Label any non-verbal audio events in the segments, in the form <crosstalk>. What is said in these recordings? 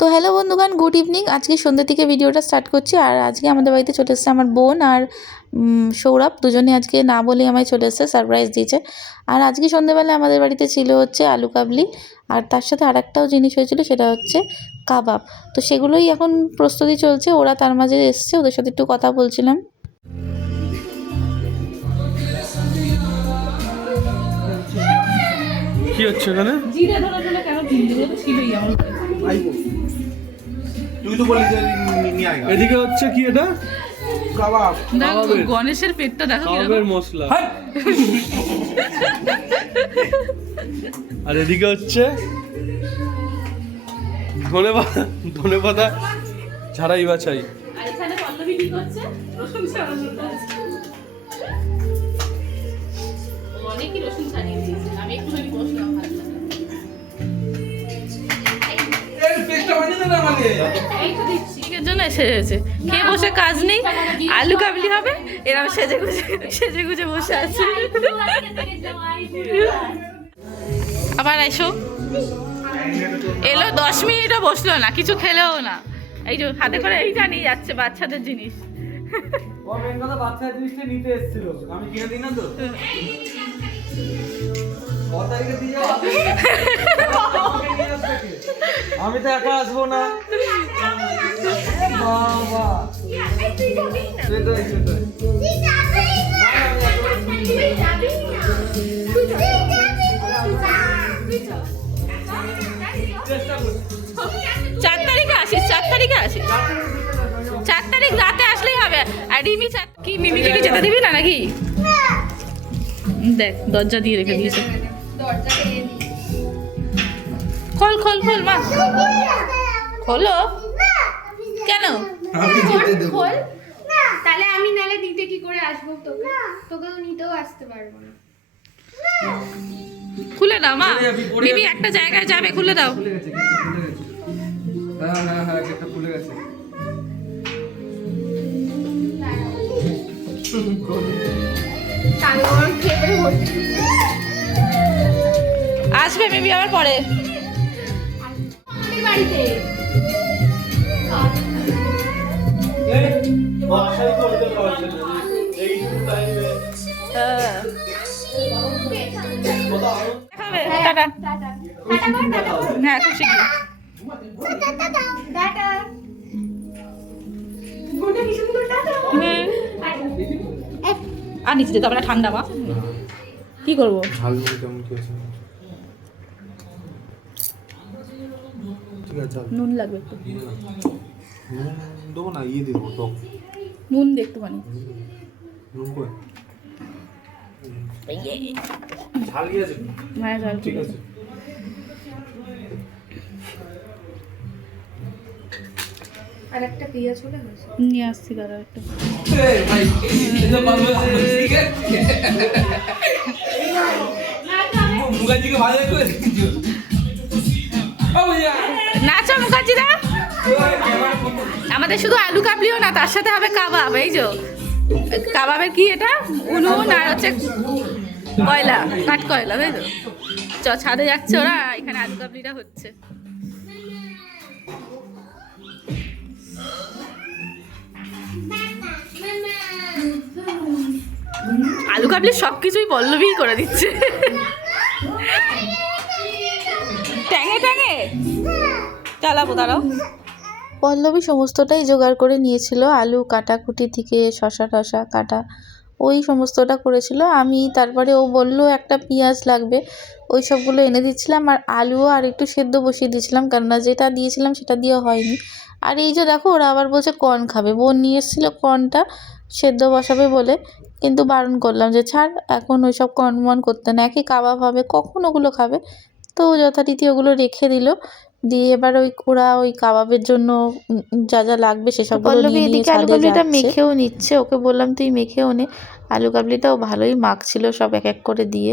তো hello বন্ধুগান good evening. আজকে সন্ধ্যে থেকে ভিডিওটা স্টার্ট করছি। আর আজকে আমাদের বাড়িতে চলে এসেছে আমার বোন আর সৌরভ। দুজনে আজকে না বলেই আমায় চলে এসেছে সারপ্রাইজ দিয়েছে। আর আজকে সন্ধ্যেবেলা আমাদের বাড়িতে ছিল হচ্ছে আলু কাবলি। আর তার সাথে আর একটাও জিনিস হয়েছিল সেটা হচ্ছে কাবাব। তো সেগুলোই এখন প্রস্তুতি চলছে। ওরা তার মাঝে এসছে ওদের সাথে একটু কথা বলছিলাম। কি হচ্ছে এখানে জিরে ধরে ধরে কেন ছিলই আমার। তুই তো বলি যে নিয়ে আয়। এদিকে হচ্ছে কি এটা? কাবাব। কাবাবের। গণেশের পেটটা দেখো কাবাবের মশলা। আর এদিকে হচ্ছে ধনে পাতা ধনে পাতা ছাড়াই বাছাই আর এখানে পল্লবী কি করছে? রসুন ছাড়ানো অনেকই রসুন ছাড়িয়ে জন্য এসে গেছে কে বসে কাজ নেই? আলু কাবলি হবে? এরকম সেজে গুজে সেজে গুজে বসে আছে। আবার এসো। এলো দশ মিনিটও বসল না কিছু খেলেও না। এই যে হাতে করে এইটা নিয়ে যাচ্ছে বাচ্চাদের জিনিস। বাচ্চার জিনিসটা নিতে এসেছিল। আমি <laughs> আমি তো একা আসব না। বাবা। সেটাই সেটাই চার তারিখে আসিস চার তারিখে আসিস। চার তারিখ রাতে আসলেই হবে। আর রিমি কি মিমিকে কি যেতে দিবি না নাকি? দেখ দরজা দিয়ে রেখে দিয়েছে। খোল খোল খোল মা। খোলো। কেন? খোল তাহলে আমি নালে দিতে কি করে আসব তোকে? তোকে তো নিতেও আসতে পারব না। খুলে দাও মা। মিমি একটা জায়গায় যাবে খুলে দাও। খুলে গেছে আবার খুলে হ্যাঁ। হ্যাঁ খুব আর। নিচে যেতে হবে ঠান্ডা মা। কি করব ঝালমুড়ি কেমন কি আছে ঠিক আছে নুন লাগবে একটু। নুন দেবো না? ইয়ে দেবো টক। নুন দে একটুখানি। নুন কই ঝাল হ্যাঁ চল ঠিক আছে। আর একটা পেঁয়াজ হলে নিয়ে আসছি দাদা একটা। মুখার্জিকে ভালো করে নাচো মুখার্জিদা আমাদের শুধু আলু কাবলিও না, তার সাথে হবে কাবাব, এই যে। কাবাবের কি এটা? উনুন আর হচ্ছে কয়লা কাঠ কয়লা তো? চ, ছাদে যাচ্ছে ওরা, এখানে আলু কাবলিটা হচ্ছে। আলু কাবলি সব কিছুই পল্লবী করে দিচ্ছে। ট্যাঙে ট্যাঙে। চালাবো, দাঁড়াও। পল্লবী সমস্তটাই জোগাড় করে নিয়েছিল, আলু কাটাকুটি থেকে শশা টশা কাটা, ওই সমস্তটা করেছিল। আমি তারপরে ও বলল, একটা পেঁয়াজ লাগবে। ওই সবগুলো এনে দিচ্ছিলাম আর আলুও আর একটু সেদ্ধ বসিয়ে দিয়েছিলাম, কেননা যেটা দিয়েছিলাম সেটা দিয়ে হয়নি। আর এই যে দেখো, ওরা আবার বলছে কর্ন খাবে। বোন নিয়ে এসেছিল কর্নটা, সেদ্ধ বসাবে বলে, কিন্তু বারণ করলাম যে, ছাড়, এখন ওই সব কর্ন মন করতে না। একই কাবাব হবে, কখন ওগুলো খাবে? তো যথারীতি ওগুলো রেখে দিল। দিয়ে এবার ওই ওরা ওই কাবাবের জন্য যা যা লাগবে সেসব পল্লবী এদিকে আলু কাবলিটা মেখেও নিচ্ছে। ওকে বললাম তুই মেখেও নে। আলু কাবলিটাও ভালোই মাখছিল সব এক এক করে দিয়ে।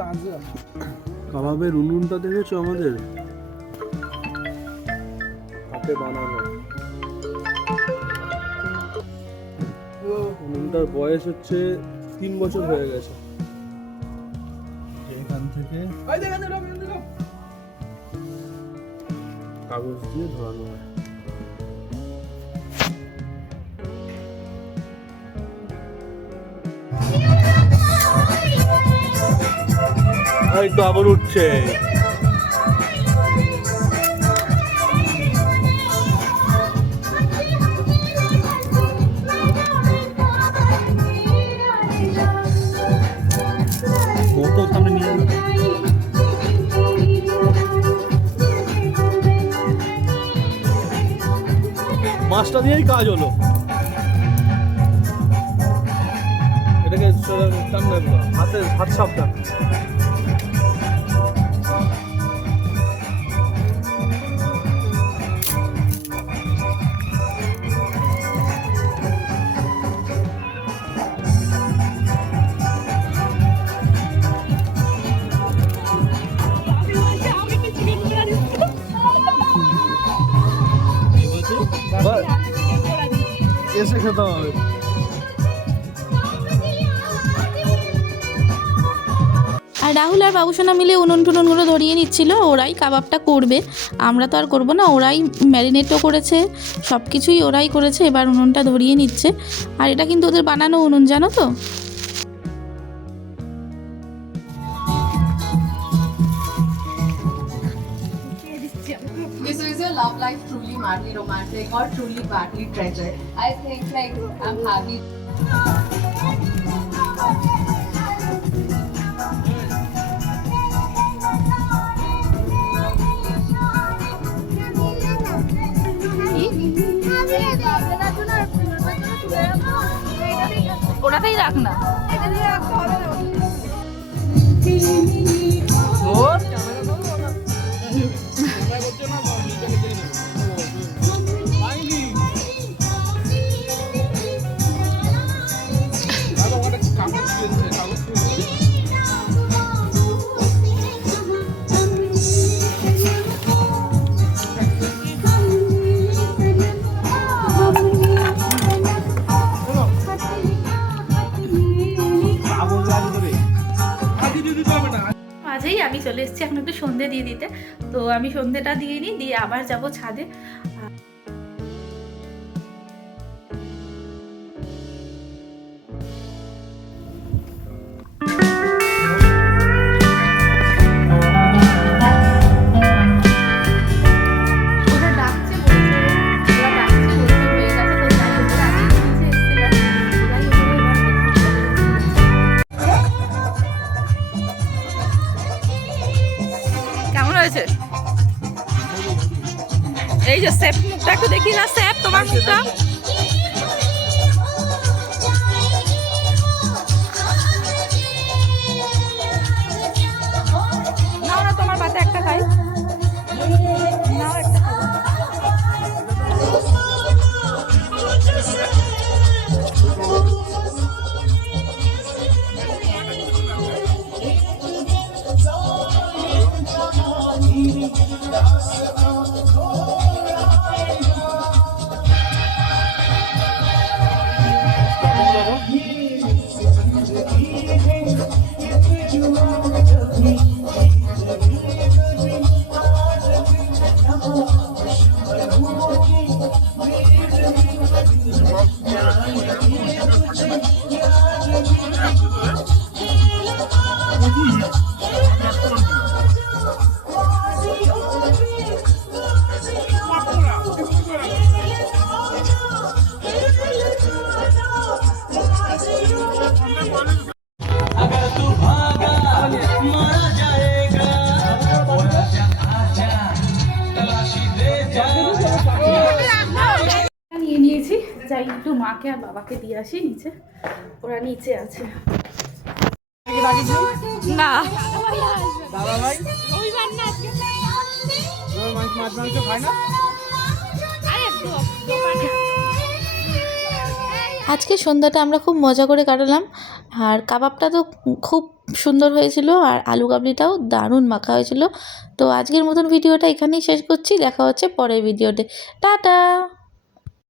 লাগবে কাবাবের উনুনটা দেখেছ আমাদের হাতে বানানো উনুনটার বয়স হচ্ছে তিন বছর হয়ে গেছে এখান থেকে কাগজ দিয়ে ধরানো হয় এই তো আবার উঠছে। মাছটা দিয়েই কাজ হলো। এটাকে টান না হাতে হাত সাবধান খেতে হবে। আর রাহুল আর বাবুসোনা মিলে উনুন টুনুনগুলো ধরিয়ে নিচ্ছিল। ওরাই কাবাবটা করবে। আমরা তো আর করব না, ওরাই ম্যারিনেটও করেছে। সব কিছুই ওরাই করেছে, এবার উনুনটা ধরিয়ে নিচ্ছে। আর এটা কিন্তু ওদের বানানো উনুন, জানো তো? Love life truly madly romantic or truly badly tragic? I think, like, I'm happy. ওটাতেই রাখ না। মাঝেই সন্ধে দিয়ে দিতে। তো আমি সন্ধেটা দিয়ে নিই দিয়ে আবার যাব ছাদে। হয়েছে এই যে স্যাপ মুখটা একটু দেখি না স্যাপ তোমার মুখটা? যাই একটু মাকে আর বাবাকে দিয়ে আসি নিচে। ওরা নিচে আছে। না। দাদা ভাই? মাছ মাছ মাংস খায় না? আজকে সন্ধ্যাটা আমরা খুব মজা করে কাটালাম। আর কাবাবটা তো খুব সুন্দর হয়েছিল আর আলু কাবলিটাও দারুণ মাখা হয়েছিল। তো আজকের মতন ভিডিওটা এখানেই শেষ করছি। দেখা হচ্ছে পরের ভিডিওতে। টাটা!